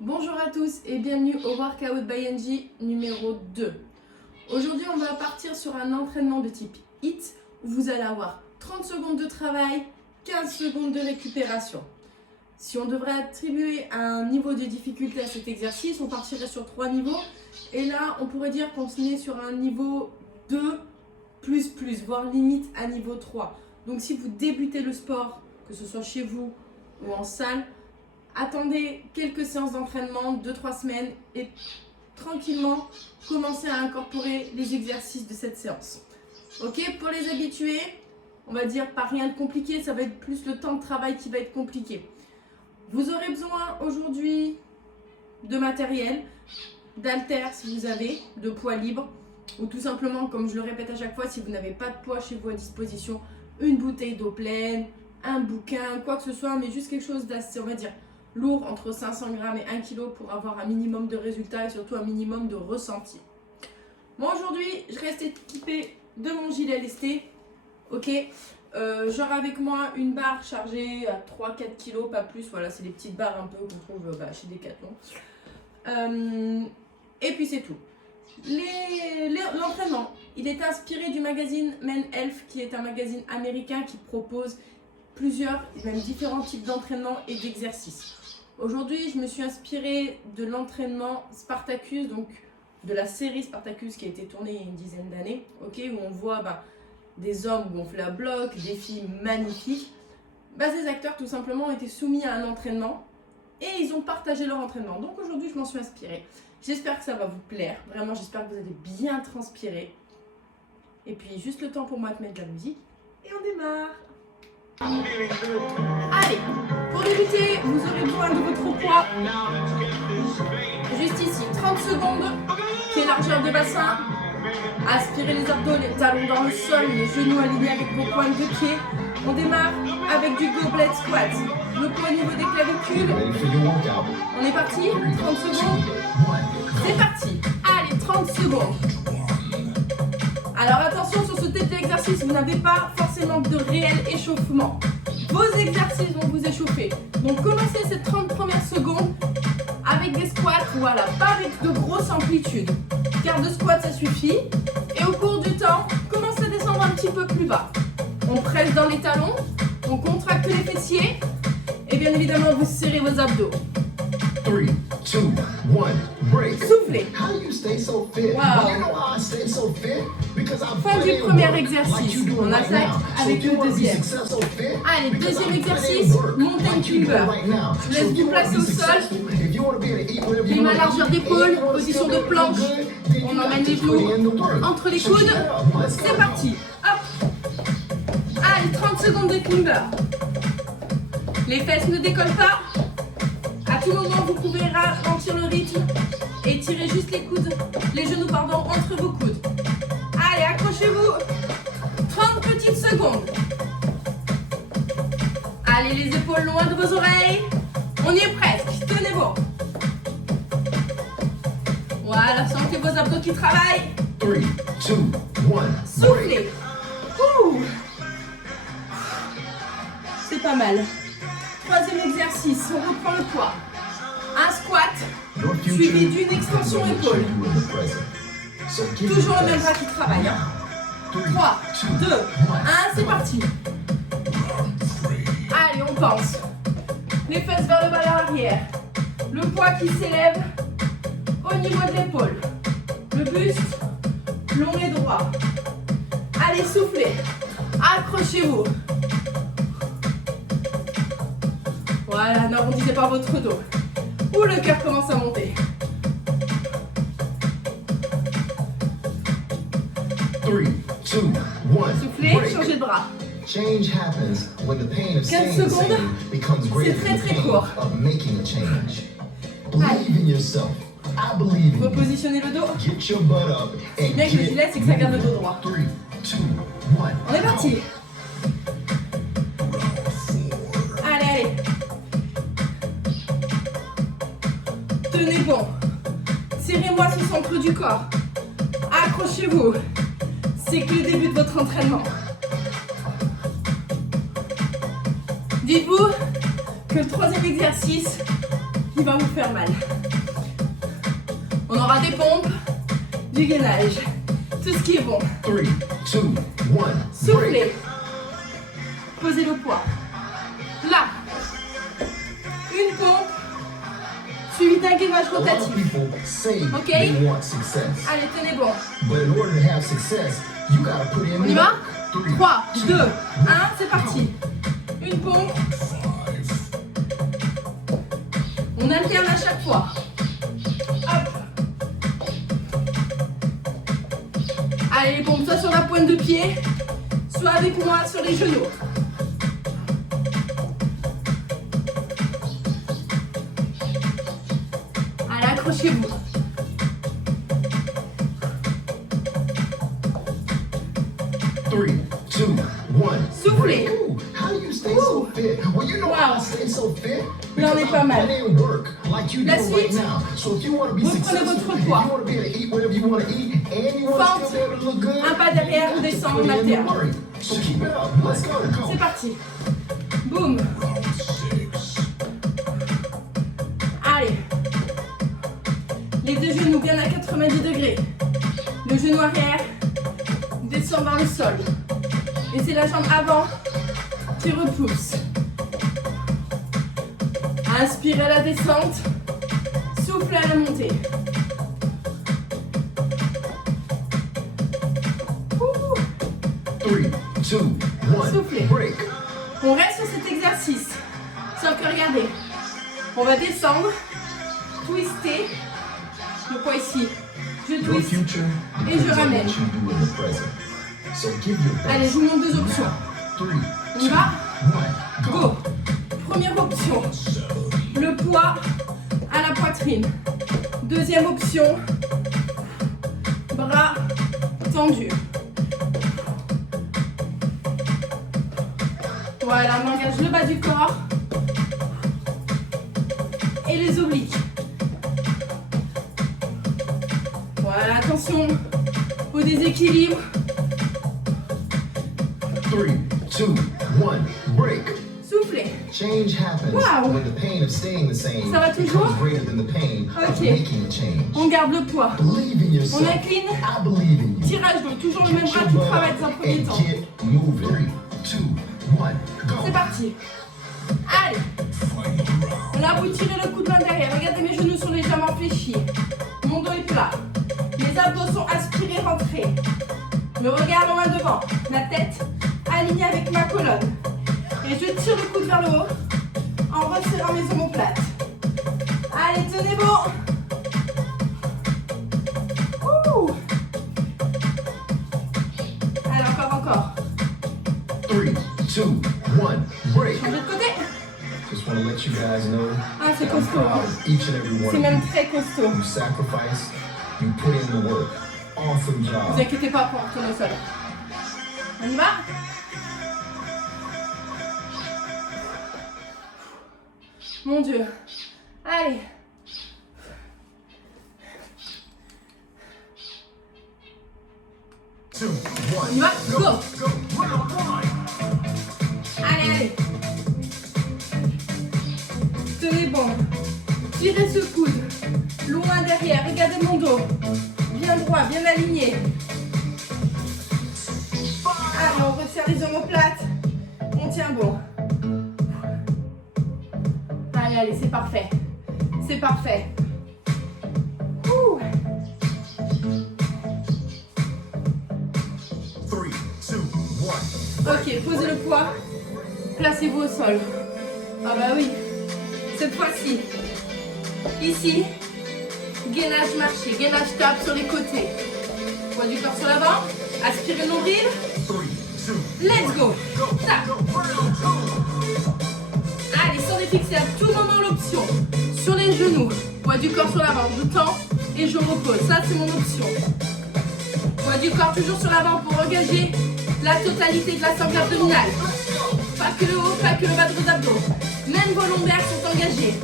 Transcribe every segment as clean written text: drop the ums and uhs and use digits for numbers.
Bonjour à tous et bienvenue au Workout by NJ numéro 2. Aujourd'hui, on va partir sur un entraînement de type HIIT où vous allez avoir 30 secondes de travail, 15 secondes de récupération. Si on devrait attribuer un niveau de difficulté à cet exercice, on partirait sur 3 niveaux. Et là, on pourrait dire qu'on est sur un niveau 2++, voire limite à niveau 3. Donc si vous débutez le sport, que ce soit chez vous ou en salle, attendez quelques séances d'entraînement, 2-3 semaines et tranquillement commencez à incorporer les exercices de cette séance. Ok, pour les habitués, on va dire pas rien de compliqué, ça va être plus le temps de travail qui va être compliqué. Vous aurez besoin aujourd'hui de matériel, d'haltères si vous avez, de poids libre ou tout simplement, comme je le répète à chaque fois, si vous n'avez pas de poids chez vous à disposition, une bouteille d'eau pleine, un bouquin, quoi que ce soit, mais juste quelque chose d'assez, on va dire, lourd, entre 500 grammes et 1 kg pour avoir un minimum de résultats et surtout un minimum de ressenti. Moi aujourd'hui, je reste équipée de mon gilet lesté, ok. J'aurai avec moi une barre chargée à 3-4 kg, pas plus, voilà, c'est les petites barres un peu qu'on trouve chez Decathlon. Et puis c'est tout. L'entraînement, il est inspiré du magazine Men Health, qui est un magazine américain qui propose plusieurs, même différents types d'entraînement et d'exercices. Aujourd'hui, je me suis inspirée de l'entraînement Spartacus, donc de la série Spartacus qui a été tournée il y a une dizaine d'années, okay, où on voit des hommes gonflés à bloc, des filles magnifiques. Ces acteurs tout simplement ont été soumis à un entraînement et ils ont partagé leur entraînement. Donc aujourd'hui, je m'en suis inspirée. J'espère que ça va vous plaire. Vraiment, j'espère que vous allez bien transpirer. Et puis, juste le temps pour moi de mettre de la musique. Et on démarre. Allez, pour débuter, vous aurez besoin de votre poids. Juste ici, 30 secondes. Pied largeur de bassin. Aspirez les abdos, les talons dans le sol, les genoux alignés avec vos pointes de pied. On démarre avec du goblet squat. Le poids au niveau des clavicules. On est parti, 30 secondes. C'est parti. Allez, 30 secondes. Alors attention, sur ce type d'exercice, vous n'avez pas forcément de réel échauffement. Vos exercices vont vous échauffer. Donc commencez ces 30 premières secondes avec des squats, voilà, pas avec de grosses amplitudes. Quart de squat, ça suffit. Et au cours du temps, commencez à descendre un petit peu plus bas. On presse dans les talons, on contracte les fessiers et bien évidemment, vous serrez vos abdos. 3, 2, 1, break. Soufflez. Wow. Fin du premier exercice. On attaque avec le deuxième. Allez, deuxième exercice, mountain climber. Je vous laisse vous placer au sol. Les mains largeur d'épaule, position de planche. On emmène les genoux entre les coudes. C'est parti. Hop. Allez, 30 secondes de climber. Les fesses ne décollent pas. À tout moment, vous pouvez ralentir le rythme et tirer juste les genoux entre vos coudes. Allez, accrochez-vous. 30 petites secondes. Allez, les épaules loin de vos oreilles. On y est presque. Tenez bon. Voilà, sentez vos abdos qui travaillent. 3, 2, 1, soufflez. Ouh. C'est pas mal. Troisième exercice, on reprend le poids. Un squat, suivi d'une extension épaule. Toujours le même bras qui travaille. 3, 2, 1, c'est parti. Allez, on pense. Les fesses vers le bas à l'arrière. Le poids qui s'élève au niveau de l'épaule. Le buste long et droit. Allez, soufflez. Accrochez-vous. Voilà, n'arrondissez pas votre dos. Ou le cœur commence à monter. 3, 2, 1, soufflez, changez de bras. 15 secondes, c'est très court. Allez. Repositionnez le dos. C'est bien que le gilet, c'est que ça garde le dos droit. On est parti. Allez. Tenez bon. Serrez-moi ce centre du corps. Accrochez-vous. C'est que le début de votre entraînement. Dites-vous que le troisième exercice, qui va vous faire mal. On aura des pompes, du gainage, tout ce qui est bon. 3, 2, 1, break. Soufflez. Posez le poids. Là. Une pompe suivie d'un gainage A lot of rotatif. people say Okay. they want success, Allez, tenez bon. but in order to have success, you gotta put in On y the va? work. 3, 3, 2, 1, c'est parti. Une pompe. On alterne à chaque fois. Hop. Allez, les pompes, soit sur la pointe de pied, soit avec moi sur les genoux. Allez, accrochez-vous. 3, 2, 1, Soufflez. break. Ooh, how do you stay so fit? Well, you know how I Wow. stay so fit. Là, on est pas mal. I put in work like you do La right suite. now. So if you want to be Reprenez successful, votre if you poids. want to be able to eat whatever you want to eat, and you want to Fente. still be able to look good, Un pas derrière, on you have to descend, put on in the alterne. work. So keep it up. Let's go. Go. C'est parti. Boum. Allez. Les deux genoux bien à 90 degrés. Le genou arrière descend vers le sol. Et c'est la jambe avant qui repousse. Inspirez à la descente. Soufflez à la montée. Ouh. 3, 2, 1, Soufflez. break. On reste sur cet exercice. Sauf que regardez, on va descendre, twister, le poids ici. Je Your twist. future Et je depends on ramène. what you do in the present. So give your best. Allez, je vous montre deux options. 3, On y va? 1, go. Go. Première option, le poids à la poitrine. Deuxième option, bras tendus. Voilà, on engage le bas du corps et les obliques. Voilà, attention au déséquilibre. 3, 2, 1, break. Soufflez. Change happens Wow. when the pain of staying the same Ça va toujours? becomes greater than the pain of Ok. making a change. On garde le poids. Believe in yourself. On incline. I believe in you. Tirage d'eau, toujours le même Get bras your qui butt travaille up dans un premier and temps. get moving. 3, 2, 1, go. C'est parti. Allez. Là, vous tirez le coude main derrière. Regardez mes genoux sont légèrement fléchis. Mon dos est plat. Mes abdos sont aspirés, rentrés. Le regard loin devant. La tête alignée avec ma colonne. Et je tire le coude vers le haut en resserrant mes omoplates. Allez, tenez bon. Ouh. Allez, encore. 3, 2, 1, break. Changez de côté. Just want to let you guys know Ah, c'est that I'm costaud. proud of each and every one C'est of même you. très costaud. You sacrifice, you put in the work. Awesome Ne job. vous inquiétez pas pour retourner au sol. On y va? Mon Dieu. Allez. Two, On y one, va? Go. go, round one. Allez. Tenez bon. Tirez ce coude. Loin derrière. Regardez mon dos. Bien droit, bien aligné. Allez, on resserre les omoplates. On tient bon. Allez, c'est parfait. C'est parfait. Ouh. 3, 2, 1. Ok, posez le poids. Placez-vous au sol. Ah bah oui. Cette fois-ci. Ici. Gainage marché. Gainage tape sur les côtés. Poids du corps sur l'avant. Aspirez le nombril. 3, 2, Let's go. Tape. go, round two. Allez, sans défixer à tout moment l'option. Sur les genoux. Poids du corps sur l'avant. Je tends et je repose. Ça, c'est mon option. Poids du corps toujours sur l'avant pour engager la totalité de la sangle abdominale. Pas que le haut, pas que le bas de vos abdos. Même vos lombaires sont engagés.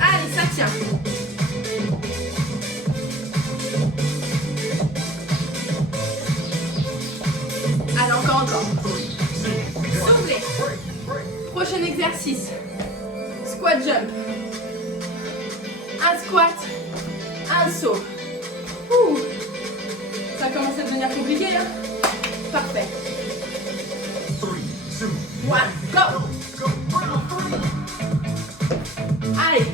Allez, ça tient. Allez, encore. Soufflez. Prochain exercice. Squat jump. Un saut. Ouh. Ça commence à devenir compliqué, hein? Parfait. 3, 2, 1, go! Allez.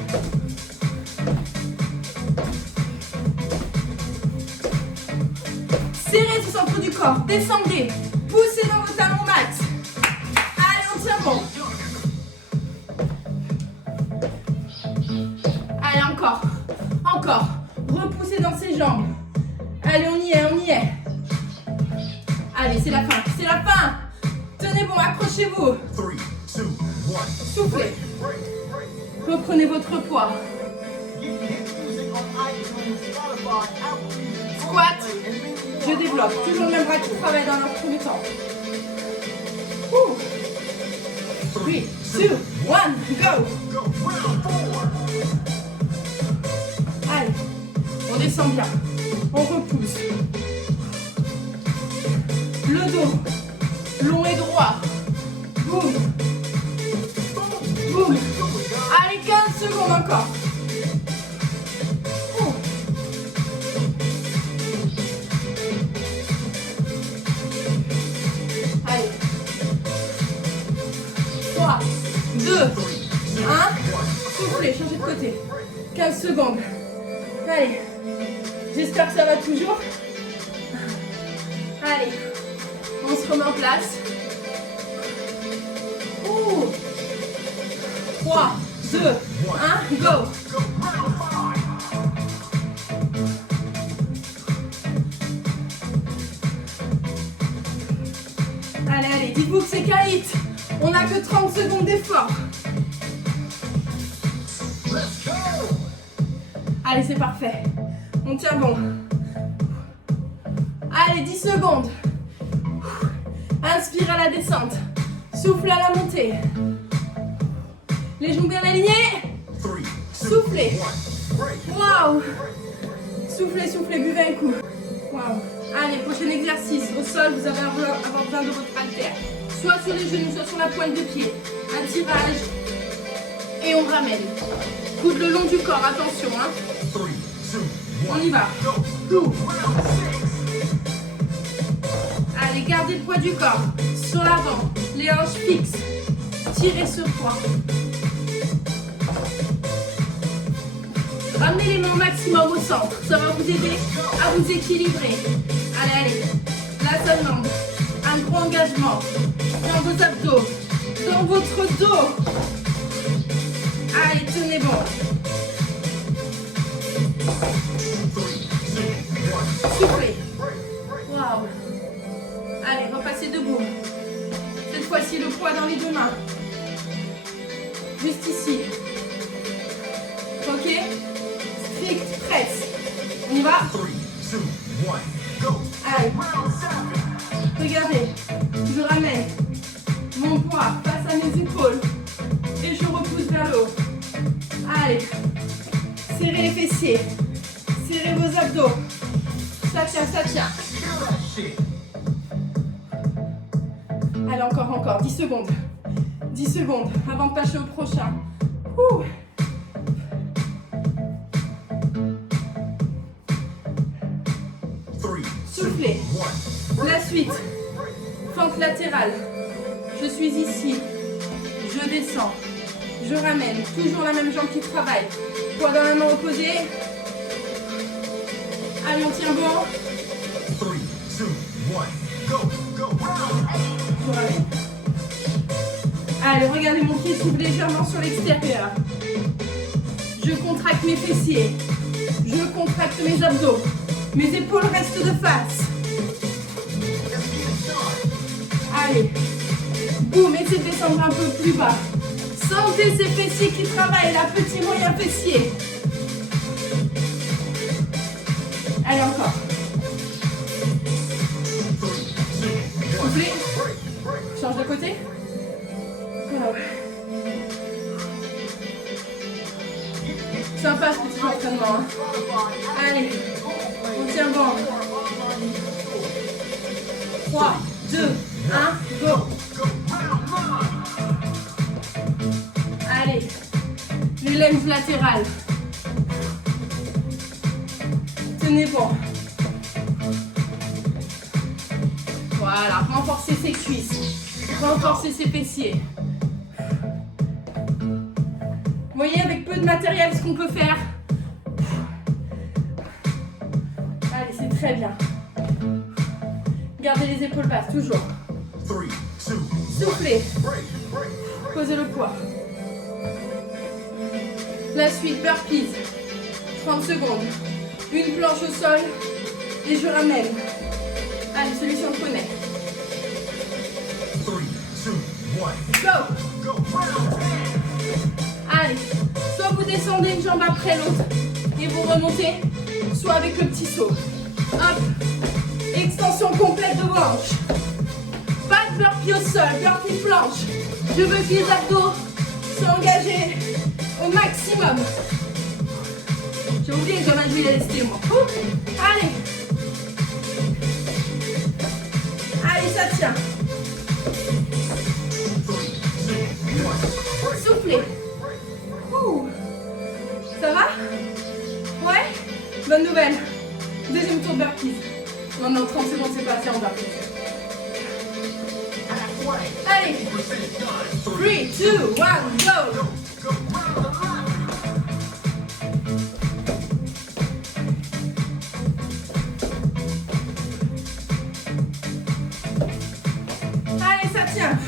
Serrez ce centre du corps. Descendez. Poussez dans vos talons max. Allez, on tient bon. Allez, encore. Encore. Repoussez dans ses jambes. Allez, on y est, on y est. Allez, c'est la fin, c'est la fin. Tenez bon, accrochez-vous. 3, 2, 1. Soufflez. Reprenez votre poids. Squat. Je développe. Toujours le même bras qui travaille dans un premier temps. 3, 2, 1, go. Allez, on descend bien. On repousse. Le dos, long et droit. Boum. Boum. Allez, 15 secondes encore. Oh. Allez. 3, 2, 1. Soufflez, changez de côté. 15 secondes. Allez. J'espère que ça va toujours. Allez. On se remet en place. 3, 2, 1, go. Allez, allez, dites-vous que c'est qu'un hit. On n'a que 30 secondes d'effort. Allez, c'est parfait. On tient bon. Allez, 10 secondes. Inspire à la descente. Souffle à la montée. Les genoux bien alignés. Soufflez. Waouh. Soufflez, soufflez, buvez un coup. Waouh. Allez, prochain exercice. Au sol, vous allez avoir besoin de votre haltère. Soit sur les genoux, soit sur la pointe de pied. Un tirage. Et on ramène. Coude le long du corps, attention. Hein. On y va. Allez, gardez le poids du corps. Sur l'avant. Les hanches fixes. Tirez ce poids. Ramenez les mains au maximum au centre. Ça va vous aider à vous équilibrer. Allez, allez. Là, ça demande un gros engagement dans vos abdos, dans votre dos. Allez, tenez bon. Soufflez. Waouh. Allez, repassez debout. Cette fois-ci, le poids dans les deux mains. Juste ici. Ok? Strict presse. On y va? 3, 2, 1, go. Allez. Regardez. Je ramène mon poids face à mes épaules. Et je repousse vers le haut. Allez. Serrez les fessiers. Serrez vos abdos. Ça tient, ça tient. Allez, encore. 10 secondes. 10 secondes avant de passer au prochain. Ouh. Soufflez. La suite. Fente latérale. Je suis ici. Je descends. Je ramène. Toujours la même jambe qui travaille. Poids dans la main opposée. Allez, on tient bon. 3, 2, 1, go. Je ramène. Allez, regardez mon pied s'ouvre légèrement sur l'extérieur. Je contracte mes fessiers. Je contracte mes abdos. Mes épaules restent de face. Allez. Boum, essayez de descendre un peu plus bas. Sentez ces fessiers qui travaillent, la petite moyen fessier. Allez, encore. Soufflez. Change de côté. Sympa ce petit entraînement. Hein. Allez, on tient bon. 3, 2, 1, go. Allez, les lèvres latérales. Tenez bon. Voilà, renforcez ses cuisses. Renforcez ses fessiers. Vous voyez, avec peu de matériel, ce qu'on peut faire. Allez, c'est très bien. Gardez les épaules basses, toujours. Soufflez. Posez le poids. La suite, burpees. 30 secondes. Une planche au sol et je ramène. Allez, celui-ci on le connaît. 3, 2, 1. Go! Allez, soit vous descendez une jambe après l'autre et vous remontez, soit avec le petit saut. Hop! Extension complète de vos hanches. Pas de burpee au sol, burpee planche. Je veux que les abdos soient engagés au maximum. J'ai oublié que j'en ai dû les rester moi. Allez! Allez, ça tient. Soufflez. Ça va? Ouais? Bonne nouvelle. Deuxième tour de burpees. Non, 30 secondes, c'est pas assez en burpees. Allez. 3, 2, 1, go! Allez, ça tient.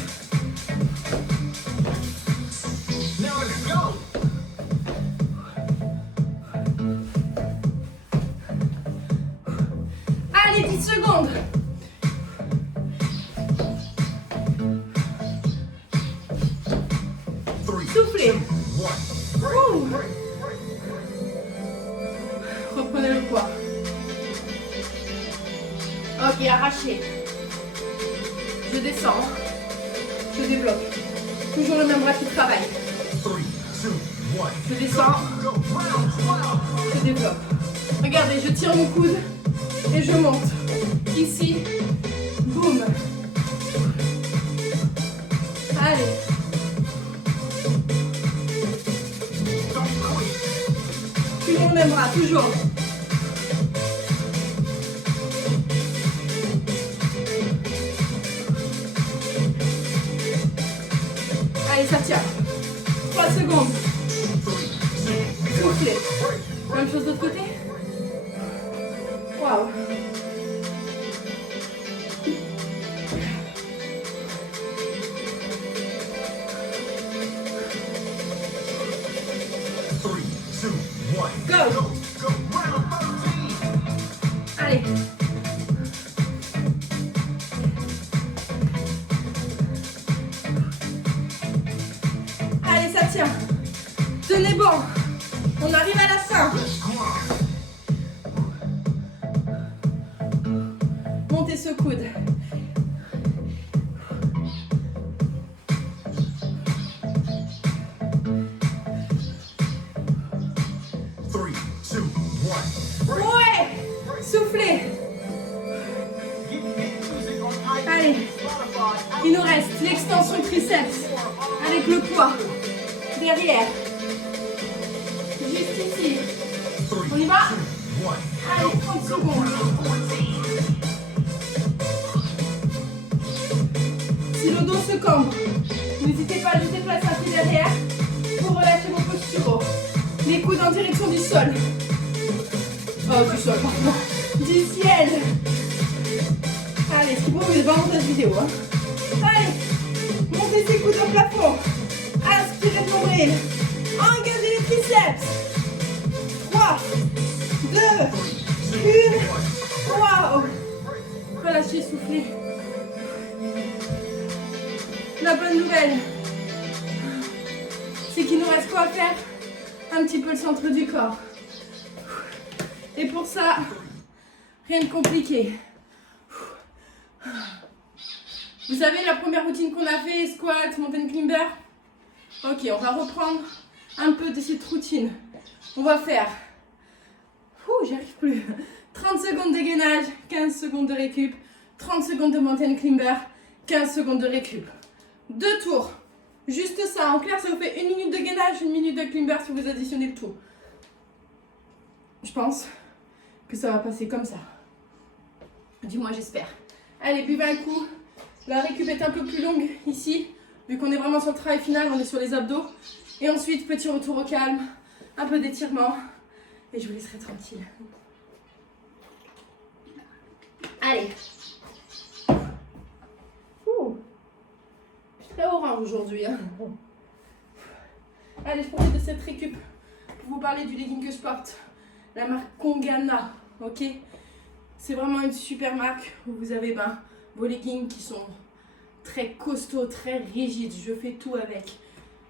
Allez, 10 secondes. Soufflez. Reprenez le poids. Ok, arrachez. Je descends. Je débloque. Toujours le même bras qui travaille. 3, 2, 1. Je descends. Je développe. Regardez, je tire mon coude et je monte. Ici. Boum. Allez. Toujours le même bras, toujours. Allez, ça tient. 3 secondes. Soufflez. Même chose de l'autre côté. Waouh. Go. Allez. Allez, ça tient. Tenez bon. On arrive à la fin. Montez ce coude. Ouais. Soufflez. Allez. Il nous reste l'extension triceps avec le poids derrière. Juste ici. On y va? Allez, 30 secondes. Si le dos se cambre, n'hésitez pas à juste déplacer un pied derrière pour relâcher vos posturaux. Les coudes en direction du sol. Oh, du sol, pardon. Du ciel. Allez, ce qui vous est vraiment cette vidéo. Hein. Allez, montez ses coudes au plafond. Inspirez le nombril. Engagez les triceps. 3, 2, 1. Waouh. Relâchez, soufflez. La bonne nouvelle, c'est qu'il nous reste quoi à faire? Un petit peu le centre du corps. Et pour ça, rien de compliqué. Vous savez la première routine qu'on a fait, squat, mountain climber? Ok, on va reprendre un peu de cette routine. On va faire, j'y arrive plus, 30 secondes de gainage, 15 secondes de récup, 30 secondes de mountain climber, 15 secondes de récup. 2 tours, juste ça. En clair, ça vous fait 1 minute de gainage, 1 minute de climber si vous additionnez le tout. Je pense que ça va passer comme ça. Dis-moi, j'espère. Allez, buvez un coup. La récup est un peu plus longue ici, vu qu'on est vraiment sur le travail final, on est sur les abdos. Et ensuite, petit retour au calme, un peu d'étirement, et je vous laisserai tranquille. Allez. Ouh. Je suis très orange aujourd'hui. Hein. Allez, je profite de cette récup pour vous parler du legging que je porte. La marque Kongana, ok? C'est vraiment une super marque où vous avez vos leggings qui sont très costauds, très rigides. Je fais tout avec.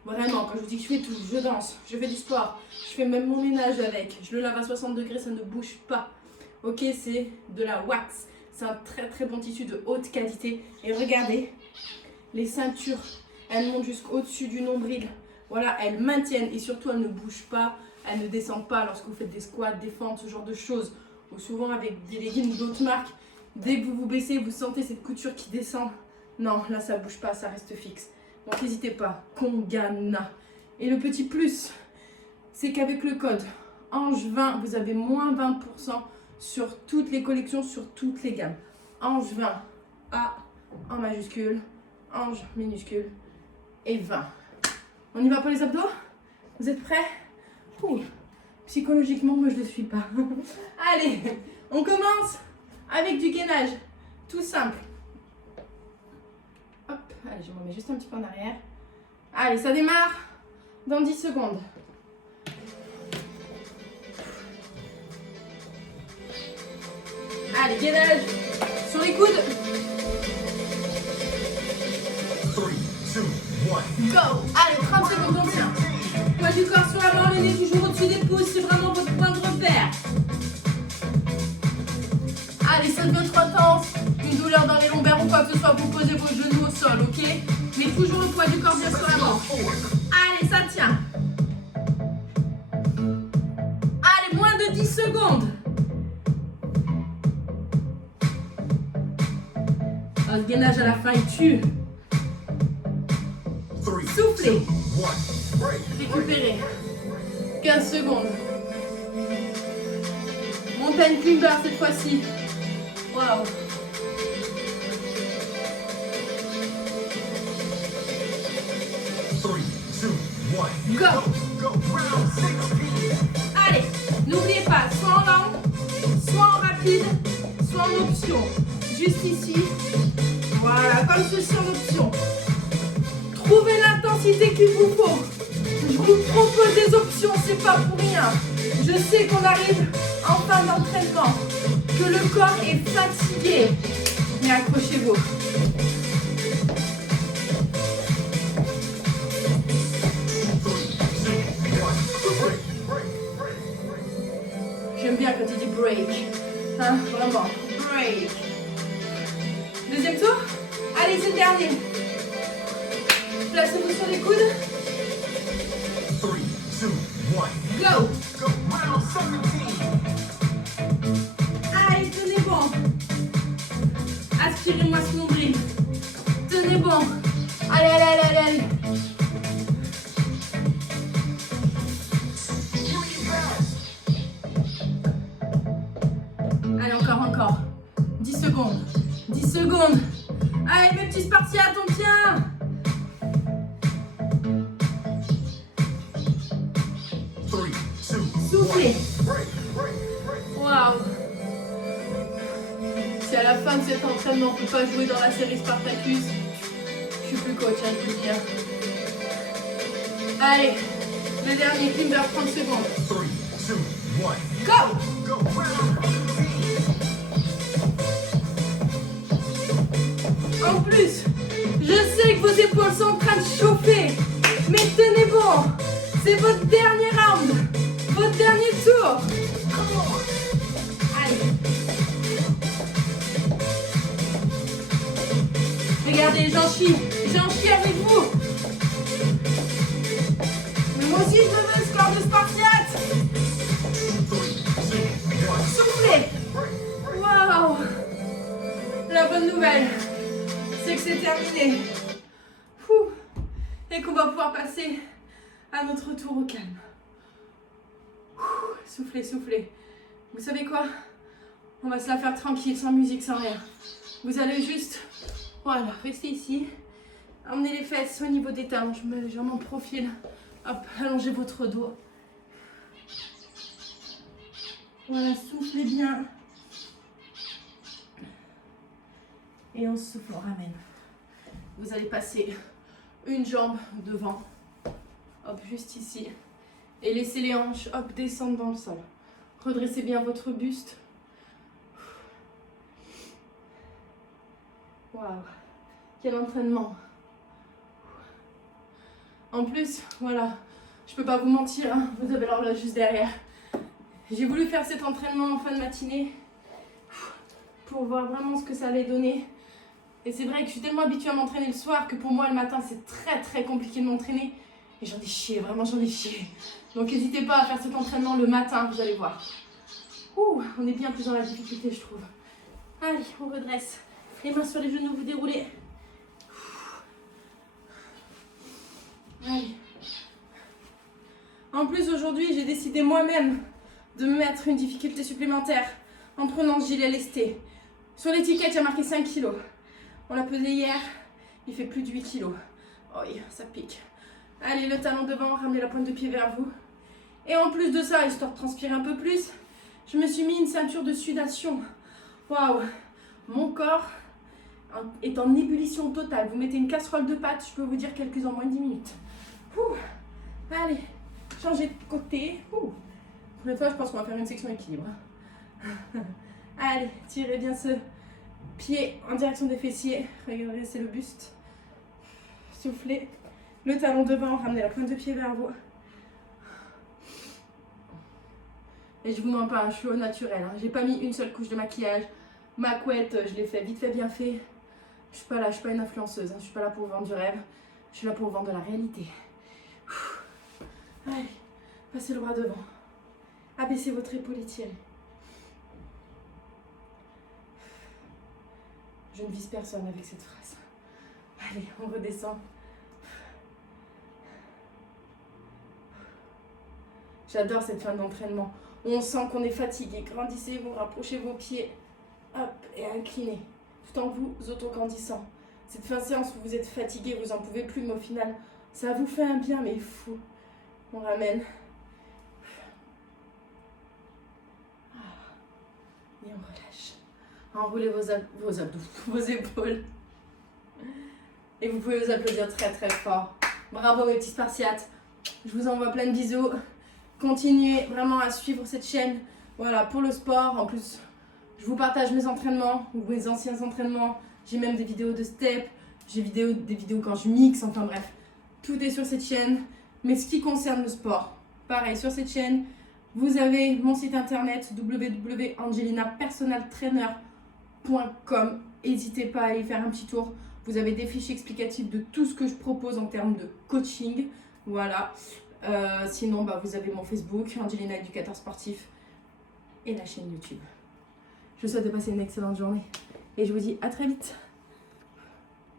Vraiment, quand je vous dis que je fais tout, je danse, je fais du sport, je fais même mon ménage avec. Je le lave à 60 degrés, ça ne bouge pas. Ok, c'est de la wax. C'est un très très bon tissu de haute qualité. Et regardez, les ceintures, elles montent jusqu'au-dessus du nombril. Voilà, elles maintiennent et surtout elles ne bougent pas. Elles ne descendent pas lorsque vous faites des squats, des fentes, ce genre de choses. Ou souvent avec des leggings d'autres marques, dès que vous vous baissez, vous sentez cette couture qui descend. Non, là ça bouge pas, ça reste fixe. Donc n'hésitez pas, Kongana. Et le petit plus, c'est qu'avec le code ANGE20, vous avez moins 20% sur toutes les collections, sur toutes les gammes. ANGE20, A en majuscule, Ange minuscule et 20. On y va pour les abdos? Vous êtes prêts? Ouh. Psychologiquement, moi je ne le suis pas. Allez, on commence avec du gainage. Tout simple. Hop, allez, je me remets juste un petit peu en arrière. Allez, ça démarre dans 10 secondes. Allez, gainage sur les coudes. 3, 2, 1. Go! Allez, 30 secondes, on tient. Poids du corps sur la main, le nez toujours au-dessus des pouces, c'est vraiment votre point de repère. Allez, ça devient trop intense, une douleur dans les lombaires ou quoi que ce soit, vous posez vos genoux au sol, ok? Mais toujours le poids du corps bien sur la main. Allez, ça tient. Allez, moins de 10 secondes. Oh, le gainage à la fin, il tue. Soufflez. Récupérez. 15 secondes. Montagne climber cette fois-ci. Waouh. Go. Allez, n'oubliez pas, soit en lent, soit en rapide, soit en option. Juste ici. Voilà, comme ceci en option. Trouvez l'intensité qu'il vous faut. Je vous propose des options, c'est pas pour rien. Je sais qu'on arrive en fin d'entraînement, que le corps est fatigué. Mais accrochez-vous. J'aime bien quand il dit break. Hein, vraiment, break. Deuxième tour. Allez, c'est le dernier. Placez-vous sur les coudes. 3, 2, 1. Go. Allez, tenez bon. Aspirez-moi ce nombril. Tenez bon. Allez, allez, allez, allez, allez. Allez, encore. 10 secondes. 10 secondes. Allez, mes petits Spartiates, on tient. 3, 2, Soufflez. Waouh. Si à la fin de cet entraînement on ne peut pas jouer dans la série Spartacus, je suis plus coach, hein, je peux dire. Allez, le dernier climber, 30 secondes. 3, 2, 1. Go! En plus, je sais que vos épaules sont en train de chauffer, mais tenez bon, c'est votre dernier round, votre dernier tour. Allez. Regardez, j'en chie avec vous. Mais moi aussi, je veux le score de Spartiate. Soufflez. Waouh. La bonne nouvelle, c'est que c'est terminé. Ouh. Et qu'on va pouvoir passer à notre tour au calme. Ouh. Soufflez. Vous savez quoi? On va se la faire tranquille, sans musique, sans rien. Vous allez juste, voilà, rester ici. Emmenez les fesses au niveau des talons. Je mets les jambes en profil. Hop, allongez votre dos. Voilà, soufflez bien. Et on souffle, on ramène. Vous allez passer une jambe devant. Hop, juste ici. Et laissez les hanches, hop, descendre dans le sol. Redressez bien votre buste. Waouh, quel entraînement. En plus, voilà, je peux pas vous mentir, hein, vous avez l'horloge juste derrière. J'ai voulu faire cet entraînement en fin de matinée pour voir vraiment ce que ça allait donner. Et c'est vrai que je suis tellement habituée à m'entraîner le soir que pour moi le matin c'est très compliqué de m'entraîner. Et j'en ai chié, vraiment j'en ai chié. Donc n'hésitez pas à faire cet entraînement le matin, vous allez voir. Ouh, on est bien plus dans la difficulté je trouve. Allez, on redresse. Les mains sur les genoux, vous déroulez. Allez. En plus aujourd'hui j'ai décidé moi-même de me mettre une difficulté supplémentaire en prenant ce gilet lesté. Sur l'étiquette il y a marqué 5 kg. On l'a pesé hier, il fait plus de 8 kg. Oh, ça pique. Allez, le talon devant, ramenez la pointe de pied vers vous. Et en plus de ça, histoire de transpirer un peu plus, je me suis mis une ceinture de sudation. Waouh, mon corps est en ébullition totale. Vous mettez une casserole de pâtes, je peux vous dire quelques en moins de 10 minutes. Ouh. Allez, changez de côté. Ouh. Pour une fois, je pense qu'on va faire une section équilibre. Allez, tirez bien ce pied en direction des fessiers. Regardez, c'est le buste. Soufflez. Le talon devant, ramenez la pointe de pied vers vous. Et je vous mens pas, je suis au naturel. Hein. J'ai pas mis une seule couche de maquillage. Ma couette, je l'ai fait vite fait, bien fait. Je suis pas là, je suis pas une influenceuse. Hein. Je suis pas là pour vendre du rêve. Je suis là pour vendre de la réalité. Allez, passez le bras devant. Abaissez votre épaule étirée. Je ne vise personne avec cette phrase. Allez, on redescend. J'adore cette fin d'entraînement. On sent qu'on est fatigué. Grandissez, vous rapprochez vos pieds. Hop, et inclinez. Tout en vous autograndissant. Cette fin de séance où vous êtes fatigué, vous en pouvez plus, mais au final, ça vous fait un bien, mais fou. On ramène. Et on relâche. Enroulez vos abdos, vos épaules. Et vous pouvez vous applaudir très fort. Bravo mes petits spartiates. Je vous envoie plein de bisous. Continuez vraiment à suivre cette chaîne. Voilà, pour le sport. En plus, je vous partage mes entraînements, ou mes anciens entraînements. J'ai même des vidéos de step. J'ai des vidéos quand je mixe. Enfin bref, tout est sur cette chaîne. Mais ce qui concerne le sport, pareil, sur cette chaîne, vous avez mon site internet www.angelinapersonaltrainer.com. N'hésitez pas à aller faire un petit tour. Vous avez des fiches explicatives de tout ce que je propose en termes de coaching. Voilà. Sinon, vous avez mon Facebook, Angelina Éducateur Sportif, et la chaîne YouTube. Je vous souhaite de passer une excellente journée. Et je vous dis à très vite.